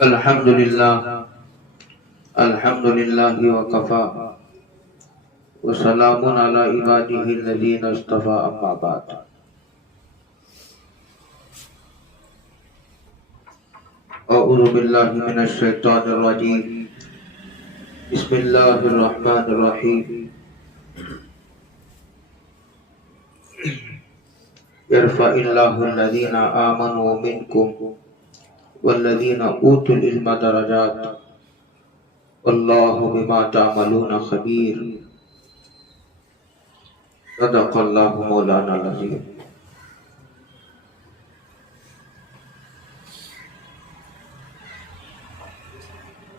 الحمدللہ وکفا وسلام علی عبادہ الذین اصطفى اما بعد۔ اعوذ باللہ من الشیطان الرجیم، بسم اللہ الرحمن الرحیم۔ یرفع اللہ الذین آمنوا منکم والذین اوتوا العلم درجات واللہ بما تعملون خبیر۔ صدق اللہ مولانا العظیم۔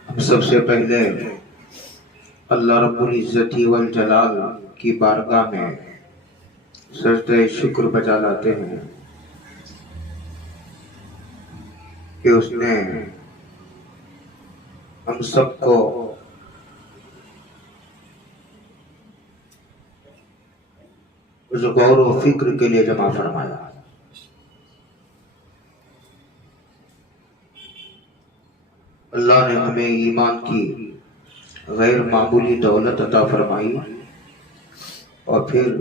ہم سب سے پہلے اللہ رب العزت والجلال کی بارگاہ میں سجدہ شکر بجا لاتے ہیں کہ اس نے ہم سب کو اس غور و فکر کے لیے جمع فرمایا۔ اللہ نے ہمیں ایمان کی غیر معمولی دولت عطا فرمائی اور پھر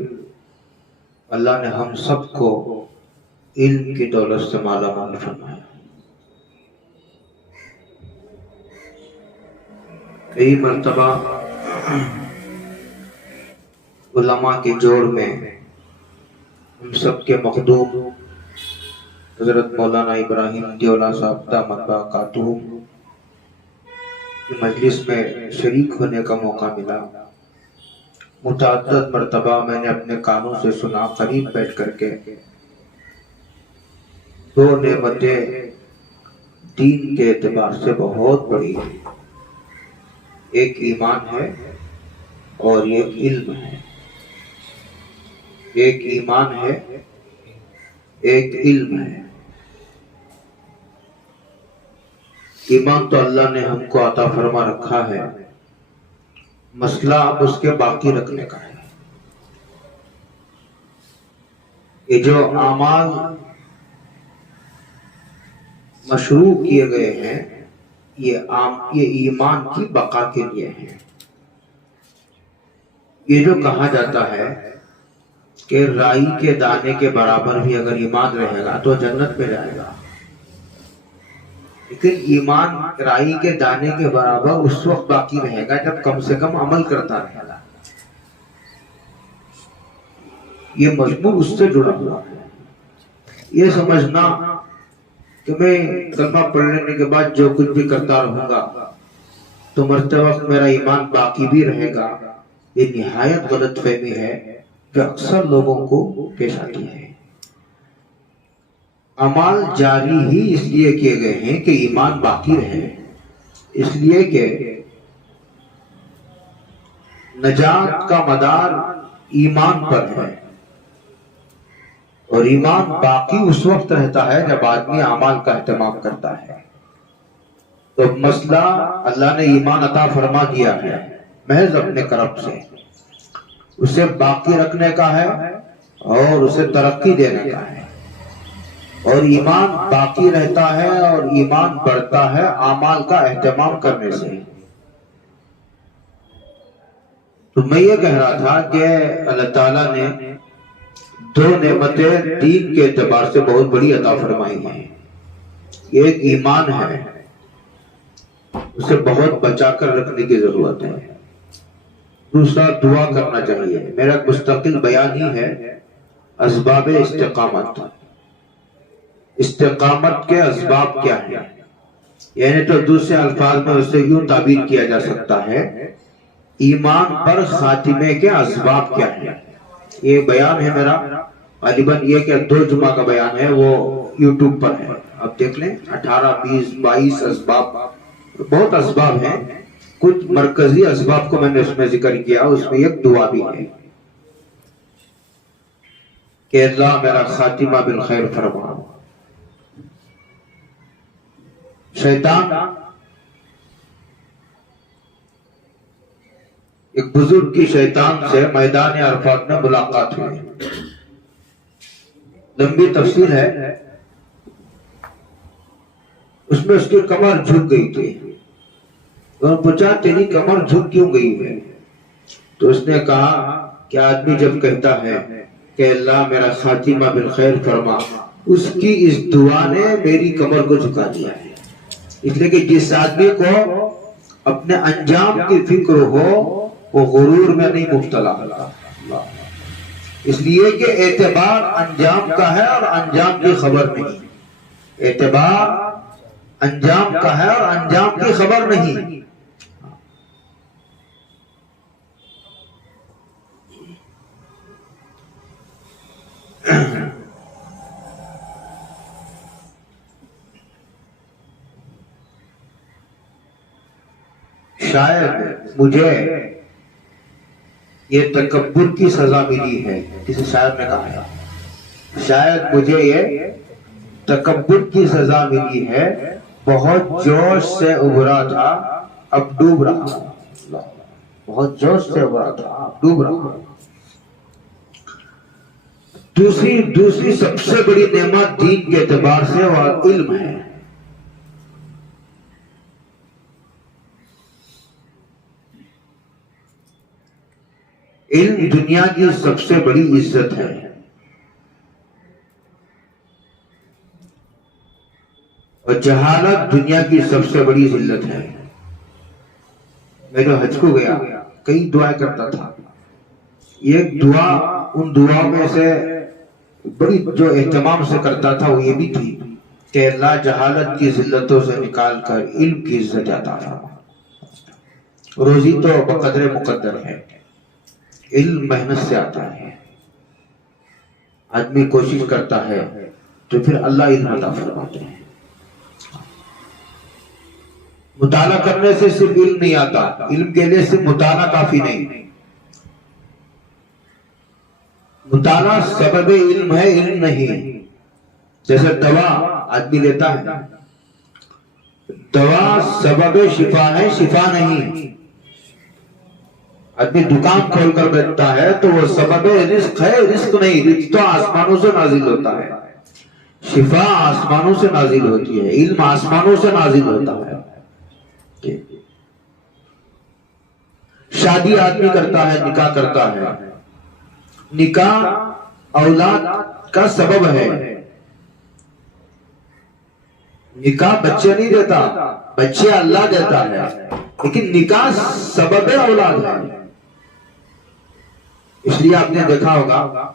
اللہ نے ہم سب کو علم کی دولت سے مالا مال فرمایا۔ کئی مرتبہ علماء کے جوڑ میں ہم سب کے مخدوم حضرت مولانا ابراہیم دیولہ صاحب دامت برکاتہم کی مجلس میں شریک ہونے کا موقع ملا۔ متعدد مرتبہ میں نے اپنے کانوں سے سنا، قریب بیٹھ کر کے، دو نعمتیں دین کے اعتبار سے بہت بڑی ہیں، ایک ایمان ہے اور ایک علم ہے۔ ایک ایمان ہے، ایک علم ہے۔ ایمان تو اللہ نے ہم کو عطا فرما رکھا ہے، مسئلہ اب اس کے باقی رکھنے کا ہے۔ یہ جو اعمال مشروع کیے گئے ہیں یہ ایمان کی بقا کے لیے ہیں۔ یہ جو کہا جاتا ہے کہ رائی کے دانے کے برابر بھی اگر ایمان رہے گا تو جنت میں جائے گا، لیکن ایمان رائی کے دانے کے برابر اس وقت باقی رہے گا جب کم سے کم عمل کرتا رہے گا۔ یہ مضمون اس سے جڑا ہوا ہے۔ یہ سمجھنا کہ میں کلمہ پڑھ لینے کے بعد جو کچھ بھی کرتا رہوں گا تو مرتے وقت میرا ایمان باقی بھی رہے گا، یہ نہایت غلط فہمی ہے جو اکثر لوگوں کو پیش آتی ہے۔ اعمال جاری ہی اس لیے کیے گئے ہیں کہ ایمان باقی رہے، اس لیے کہ نجات کا مدار ایمان پر ہے، اور ایمان باقی اس وقت رہتا ہے جب آدمی اعمال کا اہتمام کرتا ہے۔ تو مسئلہ اللہ نے ایمان عطا فرما دیا ہے محض اپنے کرم سے، اسے باقی رکھنے کا ہے اور اسے ترقی دینے کا ہے۔ اور ایمان باقی رہتا ہے اور ایمان بڑھتا ہے اعمال کا اہتمام کرنے سے۔ تو میں یہ کہہ رہا تھا کہ اللہ تعالیٰ نے دو نعمتیں دین کے اعتبار سے بہت بڑی عطا فرمائی ہیں۔ ایک ایمان ہے، اسے بہت بچا کر رکھنے کی ضرورت ہے۔ دوسرا دعا کرنا چاہیے۔ میرا مستقل بیان ہی ہے اسباب استقامت۔ استقامت کے اسباب کیا ہیں، یعنی تو دوسرے الفاظ میں اسے یوں تعبیر کیا جا سکتا ہے، ایمان پر خاتمے کے اسباب کیا ہیں۔ یہ بیان ہے میرا، غالباً یہ کہ 2 جمعہ کا بیان ہے، وہ یوٹیوب پر ہے، اب دیکھ لیں۔ 18 20 22 اسباب، بہت اسباب ہیں۔ کچھ مرکزی اسباب کو میں نے اس میں ذکر کیا، اس میں ایک دعا بھی ہے کہ اللہ میرا خاتمہ بالخیر فرما۔ شیطان ایک بزرگ کی شیطان سے میدان عرفات میں ملاقات ہوئی، لمبی تفصیل ہے۔ اس میں اس کی کمر جھک گئی تھی. انہوں نے پوچھا تیری کمر جھک کیوں گئی ہے؟ تو اس نے کہا کہ آدمی جب کہتا ہے کہ اللہ میرا خاتمہ بالخیر فرما، اس کی اس دعا نے میری کمر کو جھکا دیا ہے. اس لیے کہ جس آدمی کو اپنے انجام کی فکر ہو وہ غرور میں نہیں مبتلا ہوتا. اس لیے کہ اعتبار انجام کا ہے اور انجام کی خبر نہیں. اعتبار انجام کا ہے اور انجام کی خبر نہیں. شاید مجھے یہ تکبر کی سزا ملی ہے. کسی شاعر نے کہا ہے شاید مجھے یہ تکبر کی سزا ملی ہے، بہت جوش سے ابھرا تھا اب ڈوب رہا. بہت جوش سے ابھرا تھا اب ڈوب رہا. دوسری سب سے بڑی نعمت دین کے اعتبار سے وہ علم ہے. علم دنیا کی سب سے بڑی عزت ہے. اور جہالت دنیا کی سب سے بڑی ذلت ہے. میں جو حج کو گیا کئی دعائیں کرتا تھا. ایک دعا ان دعاؤں میں سے بڑی جو اہتمام سے کرتا تھا وہ یہ بھی تھی کہ اللہ جہالت کی ذلتوں سے نکال کر علم کی عزت عطا فرما. روزی تو بقدر مقدر ہے، علم محنت سے آتا ہے. آدمی کوشش کرتا ہے تو پھر اللہ علم عطا فرماتے ہیں. مطالعہ کرنے سے صرف علم نہیں آتا، علم کے لیے صرف مطالعہ کافی نہیں. مطالعہ سبب علم ہے، علم نہیں. جیسے دوا آدمی لیتا ہے، دوا سبب شفا ہے، شفا نہیں. آدمی دکان کھول کر بیٹھتا ہے تو وہ سبب رزق ہے، رزق نہیں. رزق تو آسمانوں سے نازل ہوتا ہے، شفا آسمانوں سے نازل ہوتی ہے، علم آسمانوں سے نازل ہوتا ہے. شادی آدمی کرتا ہے، نکاح کرتا ہے. نکاح اولاد کا سبب ہے. نکاح بچے نہیں دیتا، بچے اللہ دیتا ہے، لیکن نکاح سبب اولاد ہے. اس لیے آپ نے دیکھا ہوگا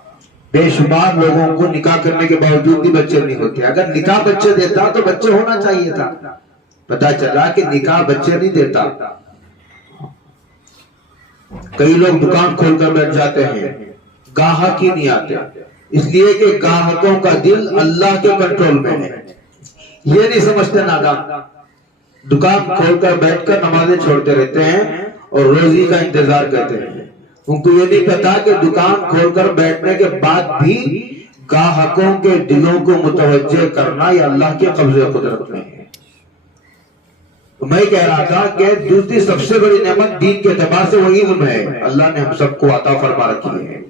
بے شمار لوگوں کو نکاح کرنے کے باوجود بھی بچے نہیں ہوتے. اگر نکاح بچے دیتا تو بچے ہونا چاہیے تھا. پتا چلا کہ نکاح بچے نہیں دیتا. کئی لوگ دکان کھول کر بیٹھ جاتے ہیں، گاہک ہی نہیں آتے. اس لیے کہ گاہکوں کا دل اللہ کے کنٹرول میں ہے. یہ نہیں سمجھتے نادان. دکان کھول کر بیٹھ کر نمازیں چھوڑتے رہتے ہیں اور روزی کا انتظار کرتے ہیں. ان کو یہ نہیں پتا کہ دکان کھول کر بیٹھنے کے بعد بھی گاہکوں کے دلوں کو متوجہ کرنا یہ اللہ کے قبضے قدرت میں ہے. تو میں کہہ رہا تھا کہ دوسری سب سے بڑی نعمت دین کے اعتبار سے وہی علم ہے. اللہ نے ہم سب کو عطا فرما رکھی ہے.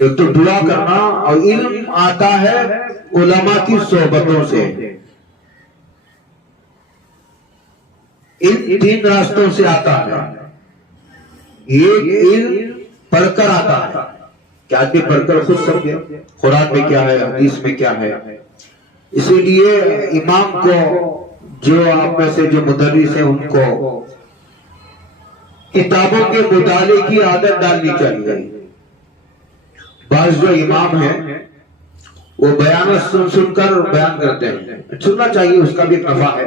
ایک تو دعا کرنا، اور علم آتا ہے علماء کی صحبتوں سے. علم تین راستوں سے آتا ہے. ایک علم پڑھ کر آتا ہے کہ آدمی پڑھ کر خود سمجھے قرآن میں کیا ہے، حدیث میں کیا ہے. اسی لیے امام کو، جو آپ میں سے جو مدرس ہیں، ان کو کتابوں کے مطالعے کی عادت ڈالنی چاہیے. بعض جو امام ہیں وہ بیانات سن سن کر بیان کرتے ہیں. سننا چاہیے، اس کا بھی ایک نفع ہے.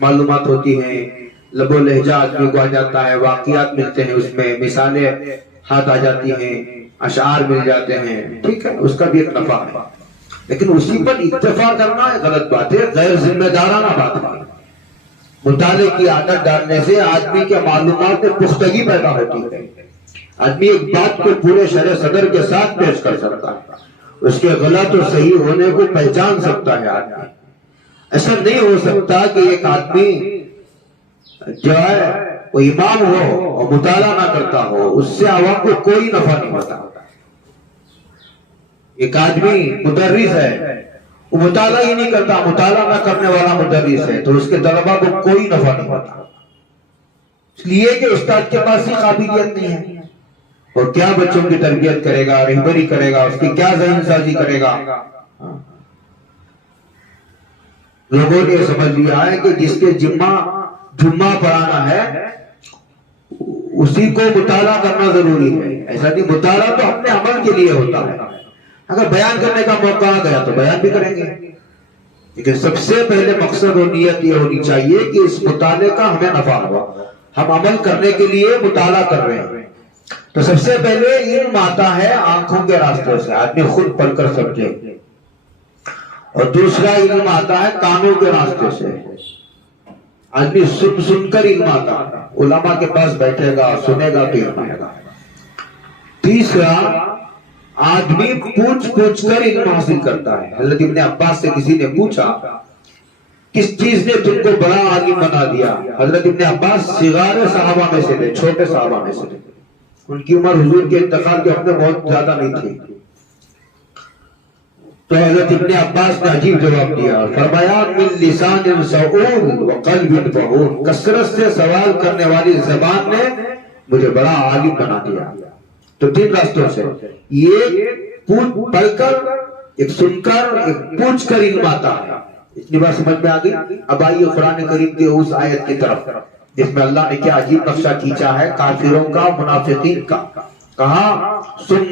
معلومات ہوتی ہیں، لب و لہجہ آدمی کو آ جاتا ہے، واقعات ملتے ہیں، اس میں مثالیں ہاتھ آ جاتی ہیں، اشعار مل جاتے ہیں. ٹھیک ہے، اس کا بھی ایک نفع ہے. لیکن اسی پر اکتفا کرنا غلط بات ہے، غیر ذمہ دارانہ بات ہے. مطالعے کی عادت ڈالنے سے آدمی کے معلومات میں پختگی پیدا ہوتی ہے. آدمی ایک بات کو پورے شرح صدر کے ساتھ پیش کر سکتا ہے، اس کے غلط اور صحیح ہونے کو پہچان سکتا ہے آدمی. ایسا نہیں ہو سکتا کہ ایک آدمی جو ہے وہ امام ہو اور مطالعہ نہ کرتا ہو، اس سے عوام کو کوئی نفع نہیں ہوتا. ایک آدمی مدرس ہے وہ مطالعہ ہی نہیں کرتا، مطالعہ نہ کرنے والا مدرس ہے تو اس کے طلبہ کو کوئی نفع نہیں ہوتا، اس لیے کہ استاد کے پاس ہی قابلیت نہیں ہے، اور کیا بچوں کی تربیت کرے گا، رہبری کرے گا، اس کی کیا ذہن سازی کرے گا۔ لوگوں نے سمجھ لیا ہے کہ جس کے جمعہ پڑھانا ہے اسی کو مطالعہ کرنا ضروری ہے، ایسا نہیں، مطالعہ تو اپنے عمل کے لیے ہوتا ہے، اگر بیان کرنے کا موقع آ گیا تو بیان بھی کریں گے، لیکن سب سے پہلے مقصد اور نیت یہ ہونی چاہیے کہ اس مطالعے کا ہمیں نفع ہوا، ہم عمل کرنے کے لیے مطالعہ کر رہے ہیں۔ تو سب سے پہلے علم آتا ہے آنکھوں کے راستے سے، آدمی خود پڑھ کر سمجھے، اور دوسرا علم آتا ہے کانوں کے راستے سے، آدمی سن کر علم آتا ہے، علماء کے پاس بیٹھے گا، سنے گا تو علم آئے گا۔ تیسرا آدمی پوچھ کر علم حاصل کرتا ہے۔ حضرت ابن عباس سے کسی نے پوچھا کس چیز نے تم کو بڑا عالم بنا دیا؟ حضرت ابن عباس صغار صحابہ میں سے تھے، چھوٹے صحابہ میں سے تھے، ان کی عمر حضور کے انتقال کے وقت بہت زیادہ نہیں تھی، تو حضرت ابن عباس نے عجیب جواب دیا، فرمایا من لسان سعور وقلب فہور، کثرت سے سوال کرنے والی زبان نے مجھے بڑا عالم بنا دیا۔ تو تین راستوں سے، یہ پڑھ کر، ایک سن کر، ایک پوچھ کر علم آتا ہے۔ اتنی بات سمجھ میں آ گئی؟ اب آئیے قرآن کریم کی اس آیت کی طرف جس میں اللہ نے کیا عجیب نقشہ کھینچا ہے کافروں کا، منافقین کا۔ کہا سم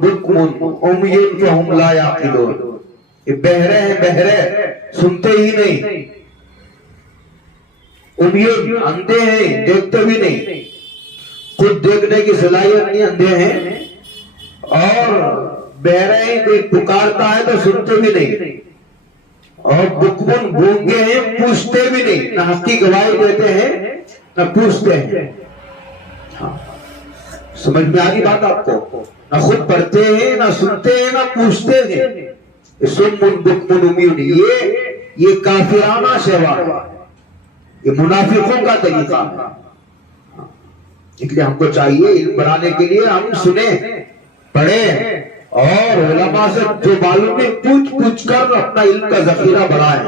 بکم عمی فہم لا یعقلون، یہ بہرے ہیں، بہرے سنتے ہی نہیں، عمی اندھے ہیں، دیکھتے بھی نہیں، خود دیکھنے کی صلاحیت نہیں، اندھے ہیں، اور بہرے ہیں، کوئی پکارتا ہے تو سنتے بھی نہیں، اور بکمن گونگے ہیں، پوچھتے بھی نہیں، نہ حق کی گواہی دیتے ہیں نہ پوچھتے ہیں۔ سمجھ میں آگی بات آپ کو؟ نہ خود پڑھتے ہیں، نہ سنتے ہیں، نہ پوچھتے ہیں۔ سمن بکمن عمی، یہ کافرانہ شیوا ہے، یہ منافقوں کا طریقہ ہے۔ اس لیے ہم کو چاہیے علم بڑھانے کے لیے ہم سنیں، پڑھیں، اور علماء سے جو معلوم ہے پوچھ کر اپنا علم کا ذخیرہ بڑھائیں۔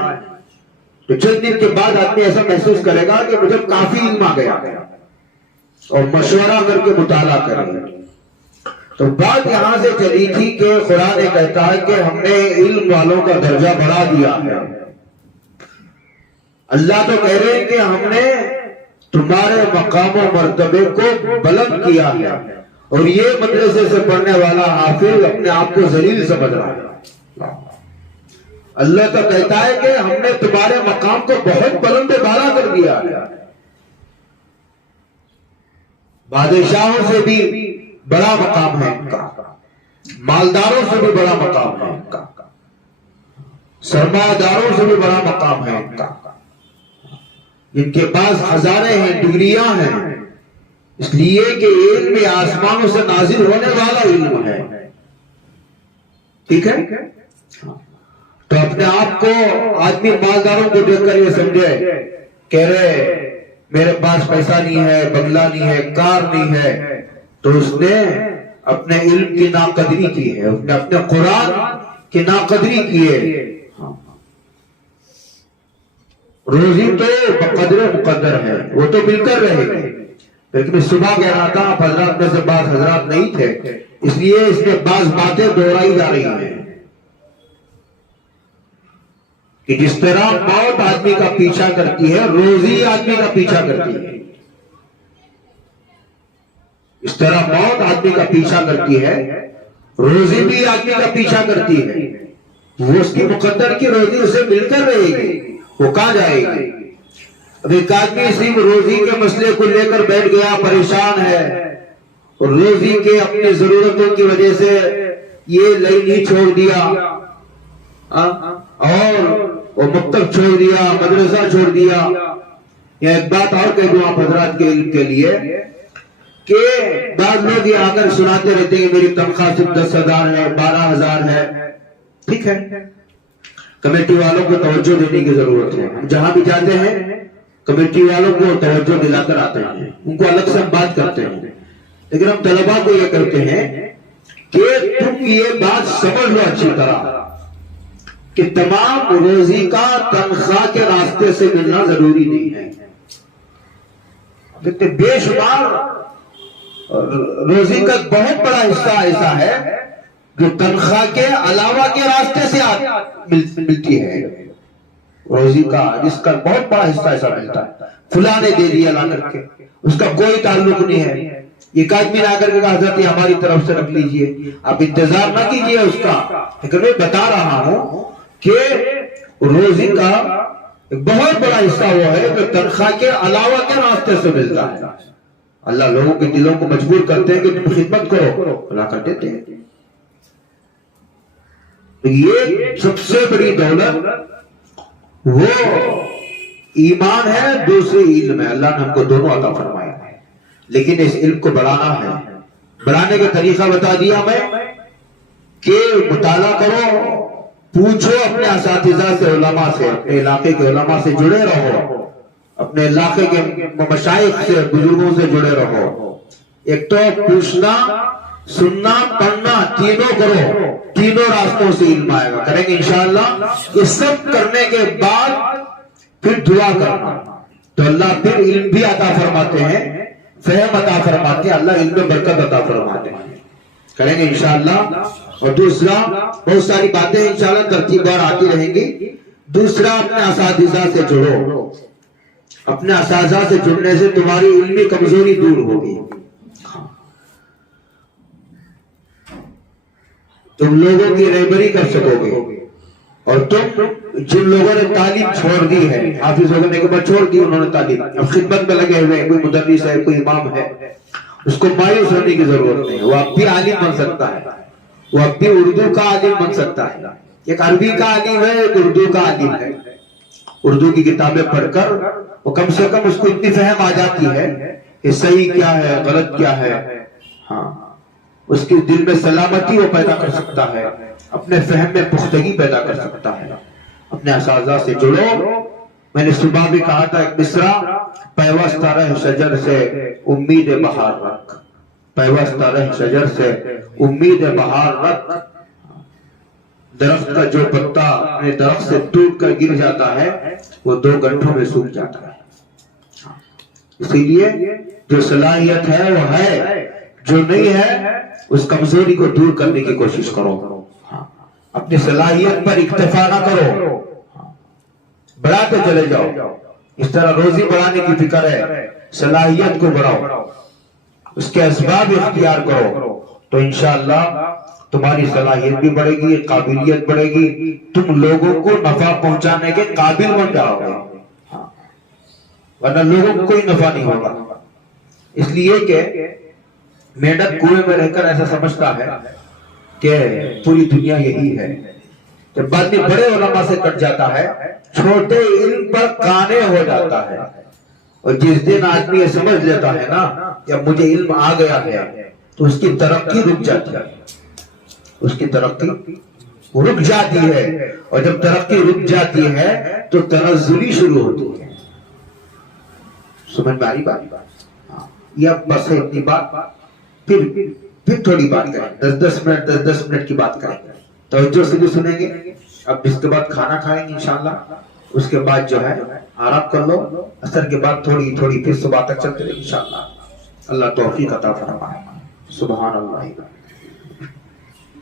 تو چند دن کے بعد آدمی ایسا محسوس کرے گا کہ مجھے کافی علم آ گیا، اور مشورہ کر کے مطالعہ کریں۔ تو بات یہاں سے چلی تھی کہ قرآن کہتا ہے کہ ہم نے علم والوں کا درجہ بڑھا دیا ہے۔ اللہ تو کہہ رہے ہیں کہ ہم نے تمہارے مقام و مرتبے کو بلند کیا ہے، اور یہ مدرسے سے پڑھنے والا حافظ اپنے آپ کو ذلیل سمجھ رہا ہے۔ اللہ تو کہتا ہے کہ ہم نے تمہارے مقام کو بہت بلند بالا کر دیا ہے، بادشاہوں سے بھی بڑا مقام ہے ان کا، مالداروں سے بھی بڑا مقام ہے ان کا، سرمایہ داروں سے بھی بڑا مقام ہے ان کا، ان کے پاس خزانے ہیں، ڈگریاں ہیں، اس لیے کہ علم آسمانوں سے نازل ہونے والا علم ہے۔ ٹھیک ہے؟ تو اپنے آپ کو آدمی مالداروں کو دیکھ کر یہ سمجھے، کہہ رہے میرے پاس پیسہ نہیں ہے، بنگلہ نہیں ہے، کار نہیں ہے، تو اس نے اپنے علم کی ناقدری کی ہے، اس نے اپنے قرآن کی ناقدری کی ہے۔ روزی تو بقدر مقدر ہے، وہ تو مل کر رہے گی، لیکن میں صبح کہہ رہا تھا آپ حضرات میں سے بعض حضرات نہیں تھے، اس لیے اس میں بعض باتیں دہرائی جا رہی ہیں کہ جس طرح موت آدمی کا پیچھا کرتی ہے، روزی آدمی کا پیچھا کرتی ہے، اس طرح موت آدمی کا پیچھا کرتی ہے، روزی بھی آدمی کا پیچھا کرتی ہے۔ وہ اس کی مقدر کی روزی اسے مل کر رہے گی، وہ کہاں جائے گی؟ اب ایک آدمی صرف روزی کے مسئلے کو لے کر بیٹھ گیا، پریشان ہے، اور روزی کے اپنی ضرورتوں کی وجہ سے یہ لائن ہی چھوڑ دیا، اور وہ مکتب چھوڑ دیا، مدرسہ چھوڑ دیا۔ یہ ایک بات اور کہہ دوں آپ حضرات کے علم کے لیے کہ بعض لوگ یہ آ کر سناتے رہتے ہیں میری تنخواہ صرف 10,000 ہے، 12,000 ہے۔ ٹھیک ہے، کمیٹی والوں کو توجہ دینے کی ضرورت ہے، ہم جہاں بھی جاتے ہیں کمیٹی والوں کو توجہ دلا کر آتے ہیں، ان کو الگ سے ہم بات کرتے ہیں، لیکن ہم طلباء کو یہ کرتے ہیں کہ تم یہ بات سمجھ لو اچھی طرح کہ تمام روزی کا تنخواہ کے راستے سے ملنا ضروری نہیں ہے. دیکھتے بے شمار روزی کا بہت بڑا حصہ ایسا ہے جو تنخواہ کے علاوہ کے راستے سے ملتی ہے. روزی کا جس کا بہت بڑا حصہ ایسا ملتا ہے، فلاں نے دے دیا لا کر کے، اس کا کوئی تعلق نہیں ہے. ایک آدمی نے آ کر کے کہا حضرت یہ ہماری طرف سے رکھ لیجئے، آپ انتظار نہ کیجئے اس کا. لیکن میں بتا رہا ہوں کہ روزی کا ایک بہت بڑا حصہ وہ ہے جو تنخواہ کے علاوہ کے راستے سے ملتا ہے. اللہ لوگوں کے دلوں کو مجبور کرتے ہیں کہ تم خدمت کرو، اللہ کر دیتے ہیں. یہ سب سے بڑی دولت وہ ایمان ہے، دوسری علم ہے. اللہ نے ہم کو دونوں عطا فرمایا ہے، لیکن اس علم کو بڑھانا ہے. بڑھانے کا طریقہ بتا دیا میں کہ مطالعہ کرو، پوچھو اپنے اساتذہ سے، علماء سے، اپنے علاقے کے علماء سے جڑے رہو، اپنے علاقے کے مشائخ سے، بزرگوں سے جڑے رہو. ایک تو پوچھنا، سننا، پڑھنا، تینوں کرو. تینوں راستوں سے علم آئے گا. کریں گے انشاءاللہ. یہ سب کرنے کے بعد پھر دعا کرنا، تو اللہ پھر علم بھی عطا فرماتے ہیں، فہم عطا فرماتے ہیں، اللہ علم میں برکت عطا فرماتے ہیں. کریں گے انشاءاللہ. اور دوسرا، بہت ساری باتیں انشاءاللہ ترتیب بار آتی رہیں گی. دوسرا، اپنے اساتذہ سے جڑو. اپنے اساتذہ سے جڑنے سے تمہاری علمی کمزوری دور ہوگی. تم لوگوں کی رہبری کر سکو گے. اور تم جن لوگوں نے تعلیم چھوڑ دی ہے، حافظ لوگوں نے ایک بار چھوڑ دی انہوں نے تعلیم، اب خدمت میں لگے ہوئے، کوئی مدرس ہے، کوئی امام ہے، اس کو مایوس ہونے کی ضرورت نہیں. وہ اب بھی عالم بن سکتا ہے، وہ اب بھی اردو کا عالم بن سکتا ہے. ایک عربی کا عالم ہے، ایک اردو کا عالم ہے. اردو کی کتابیں پڑھ کر وہ کم سے کم اس کو اتنی فہم آ جاتی ہے کہ صحیح کیا ہے، غلط کیا ہے. ہاں، اس کے دل میں سلامتی وہ پیدا کر سکتا ہے، اپنے فہم میں پختگی پیدا کر سکتا ہے. اپنے اساتذہ سے جڑو. میں نے صبح بھی کہا تھا ایک مصرع، پیوستہ رہ شجر سے امید بہار رکھ. پیوستہ رہ شجر سے امید بہار رکھ. درخت کا جو پتا اپنے درخت سے ٹوٹ کر گر جاتا ہے وہ 2 گھنٹوں میں سوکھ جاتا ہے. اسی لیے جو صلاحیت ہے وہ ہے، جو نہیں ہے اس کمزوری کو دور کرنے کی کوشش کرو. اپنی صلاحیت پر اکتفا نہ کرو، بڑھاتے چلے جاؤ. اس طرح روزی بڑھانے کی فکر ہے، صلاحیت کو بڑھاؤ، اس کے اسباب اختیار کرو، تو انشاءاللہ تمہاری صلاحیت بھی بڑھے گی، قابلیت بڑھے گی، تم لوگوں کو نفع پہنچانے کے قابل بن جاؤ گے. ورنہ لوگوں کو کوئی نفع نہیں ہوگا. اس لیے کہ میڈک کنویں میں رہ کر ایسا سمجھتا ہے کہ پوری دنیا یہی ہے. جب آدمی بڑے علماء سے کٹ جاتا ہے، چھوٹے علم پر قانع ہو جاتا ہے. اور جس دن آدمی یہ سمجھ لیتا ہے نا کہ اب مجھے علم آ گیا ہے، تو اس کی ترقی رک جاتی ہے. اس کی ترقی رک جاتی ہے، اور جب ترقی رک جاتی ہے تو تنزلی شروع ہوتی ہے. سمجھ میں آئی بات؟ یہ اب بس ہے اتنی بات. پھر تھوڑی بات کریں، 10 منٹ کی بات کریں. توجہ سے بھی سنیں گے. اب اس کے بعد کھانا کھائیں گے انشاءاللہ. اس کے بعد جو ہے آرام کر لو. اثر کے بعد تھوڑی پھر صبح تک چلتے رہے انشاءاللہ. اللہ توفیق عطا فرمائے. سبحان اللہ.